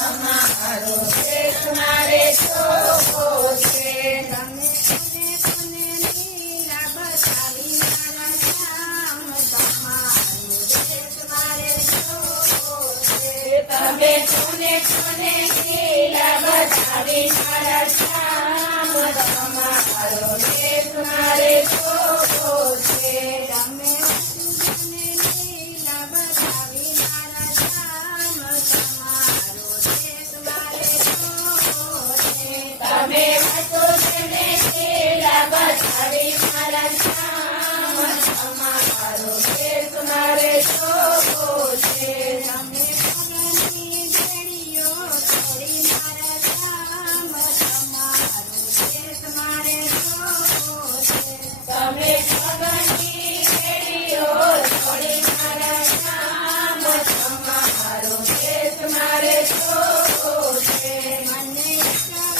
તમારો દેશ મારે ચોખ્ખો છે. તમે કોને લીલા બતાવી મારા શ્યામ, તમારો દેશ મારે ચોખ્ખો છે. તમે કોને લીલા બતાવી મારા શ્યામ, તમારો દેશ મારે ચોખ્ખો છે. તમે કોને લીલા બતાવી મારા શ્યામ, તમારો દેશ મારે ચોખ્ખો છે. તમે વાસુદેવને લીલા બતાવી મારા શ્યામ, તમારો દેશ મારે ચોખ્ખો છે. તમે પગની બેડીઓ તોડી મારા શ્યામ, તમારો દેશ મારે ચોખ્ખો છે. તમે પગની બેડીઓ તોડી મારા શ્યામ, તમારો દેશ મારે ચોખ્ખો છે. મને એકવાર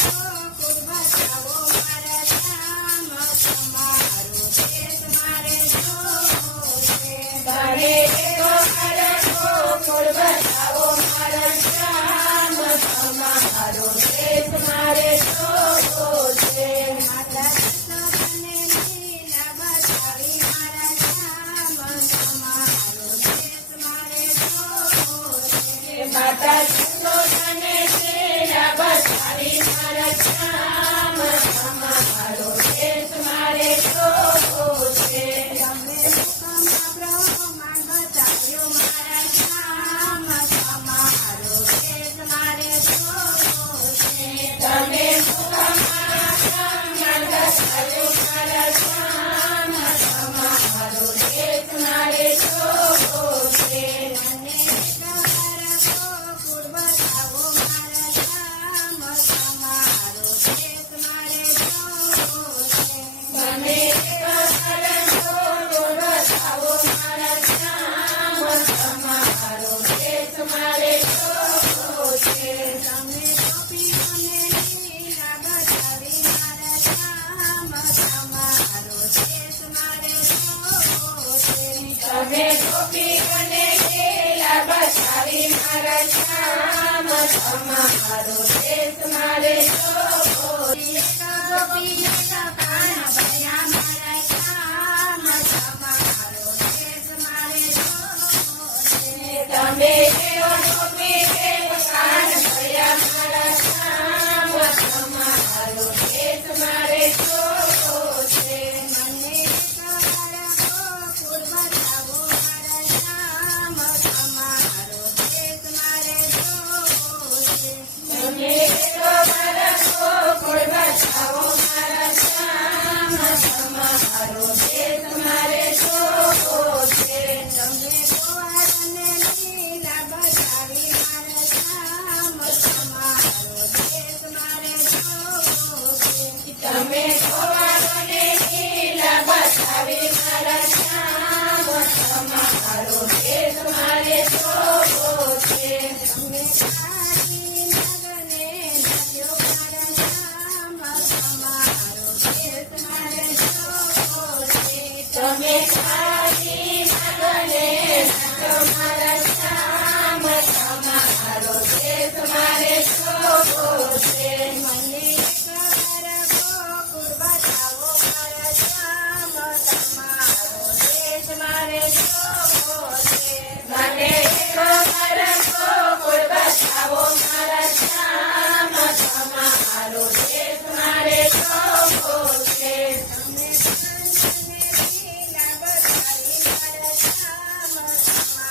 ગોકુળ બતાવો મારા શ્યામ, તમારો દેશ મારે ચોખ્ખો છે. તારે એવો મારા ગોકુળ બતાવો મારા શ્યામ, તમારો દેશ મારે ચોખ્ખો છે. માતા કૃષ્ણને લીલા બતાવી મારા શ્યામ, તમારો દેશ મારે ચોખ્ખો છે. માતા યશોદાને લીલા બતાવી મારા શ્યામ, તમારો દેશ મારે ચોખ્ખો છે. તમે મુખમાં બ્રહ્માંડ બતાવ્યો મારા શ્યામ, તમારો દેશ મારે ચોખ્ખો છે. તમે મુખમાં બ્રહ્માંડ બતાવ્યું મારા શ્યામ, તમારો દેશ મારે ચોખ્ખો છે. મને એકવાર ગોકુળ બતાવો મારા શ્યામ, તમારો દેશ મારે ચોખ્ખો છે. મને એકવાર ગોકુળ બતાવો મારા શ્યામ, તમારો દેશ મારે ચોખ્ખો છે. તમે ગોપીઓને લીલા બતાવી મારા શ્યામ, તમારો દેશ મારે ચોખ્ખો છે. તમે ગોપીઓને લીલા બતાવી મારા શ્યામ, તમારો દેશ મારે ચોખ્ખો છે. એક ગોપી એક કાન ભર્યા મારા શ્યામ, તમારો દેશ મારે ચોખ્ખો છે. તમે એવો ગોપી એક કાન ભર્યા મારા શ્યામ, તમારો દેશ મારે ચોખ્ખો છે. મને એકવાર ગોકુળ બતાવો મારા શ્યામ, તમારો દેશ મારે ચોખ્ખો છે. તમે એકવાર ગોકુળ બતાવો મારા શ્યામ, તમારો દેશ મારે ચોખ્ખો છે. તમે ગોવાળને લીલા બતાવી મારા શ્યામ, તમારો દેશ મારે ચોખ્ખો છે. તમે ગોવાળોને લીલા બતાવી મારા શ્યામ, તમારો દેશ મારે ચોખ્ખો છે. તમે કાળી નગને નાચ્યો મારા શ્યામ, તમારો દેશ મારે ચોખ્ખો છે. તમે ખાલી નાગને નાચો મારા શ્યામ, તમારો દેશ મારે ચોખ્ખો છે. મને એકવાર ગોકુળ બતાવો મારા શ્યામ, તમારો દેશ મારે ચોખ્ખો છે. મને એકવાર ગોકુળ બતાવો મારા શ્યામ, તમારો દેશ મારે ચોખ્ખો છે. તમે કાંચને લીલા બતાવી મારા શ્યામ, તમારો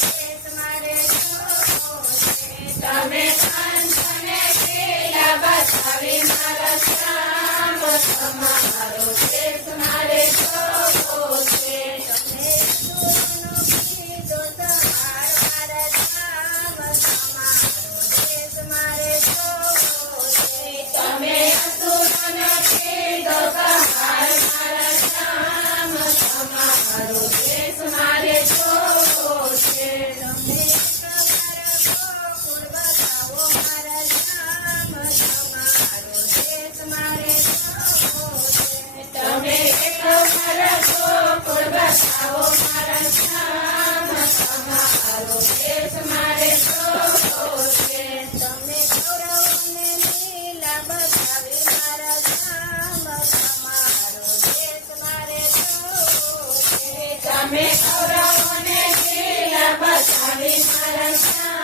દેશ મારે ચોખ્ખો છે. તમે કાંચને લીલા બતાવી મારા શ્યામ, તમારો દેશ મારે ચોખ્ખો છે. તમે સૂરનો કીધો સહાર મારા શ્યામ, તમારો દેશ મારે ચોખ્ખો છે. તમે અસુરનો કીધો સંહાર મારા શ્યામ, તમારો દેશ મારે ચોખ્ખો છે. તમે એકવાર ગોકુળ બતાવો મારા શ્યામ, તમારો દેશ મારે ચોખ્ખો છે. તમે એકવાર ગોકુળ બતાવો મારા શ્યામ, તમારો દેશ મારે ચોખ્ખો છે. શ્યામ